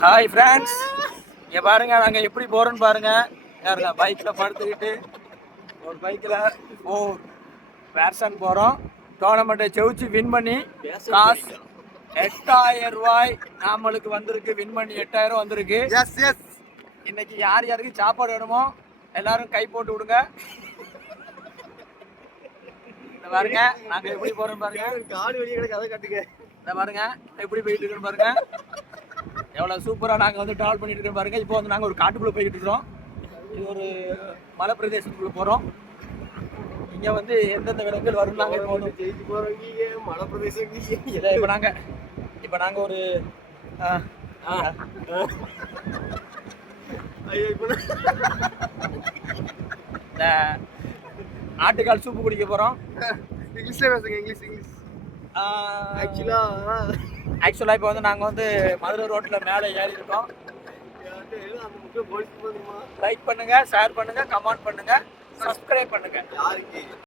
Hi friends, இங்கே பாருங்க நாங்கள் எப்படி போகிறோன்னு பாருங்க. யாருங்க பைக்கில் படுத்துக்கிட்டு ஒரு பைக்கில் பேர்சன் போகிறோம். டோர்னமெண்ட்டை ஜெயிச்சு வின் பண்ணி காசு 8000 ரூபாய் நம்மளுக்கு வந்திருக்கு. வின் பண்ணி 8000 வந்திருக்கு. இன்னைக்கு யார் யாருக்கு சாப்பாடு வேணுமோ எல்லாரும் கை போட்டு விடுங்க. இந்த பாருங்க நாங்கள் எப்படி போகிறோம் பாருங்க. காடு வெளியே கிடக்கு, அதை காட்டுங்க. இந்த பாருங்க எப்படி போயிட்டு இருக்குன்னு பாருங்க. எவ்வளோ சூப்பராக நாங்கள் வந்து ட்ராவல் பண்ணிட்டு இருக்கோம் பாருங்க. இப்போ வந்து நாங்கள் ஒரு காட்டுக்குள்ளே போய்கிட்டு இருக்கிறோம். இது ஒரு மலை பிரதேசத்துக்குள்ளே போகிறோம். இங்கே வந்து எந்தெந்த விலங்குகள் வரும் நாங்கள் இப்போ வந்து ஜெயிச்சு போகிறவங்க மலை பிரதேசம். இதை இப்போ நாங்கள் ஒரு இந்த ஆட்டுக்கால் சூப்பு குடிக்க போகிறோம். இங்கிலீஷ்ல பேசுங்க. இங்கிலீஷ் ஆக்சுவலாக இப்போ வந்து நாங்கள் வந்து மதுரை ரோட்டில் மேலே ஏறி இருக்கோம். லைக் பண்ணுங்க, ஷேர் பண்ணுங்க, கமெண்ட் பண்ணுங்க, சப்ஸ்கிரைப் பண்ணுங்க.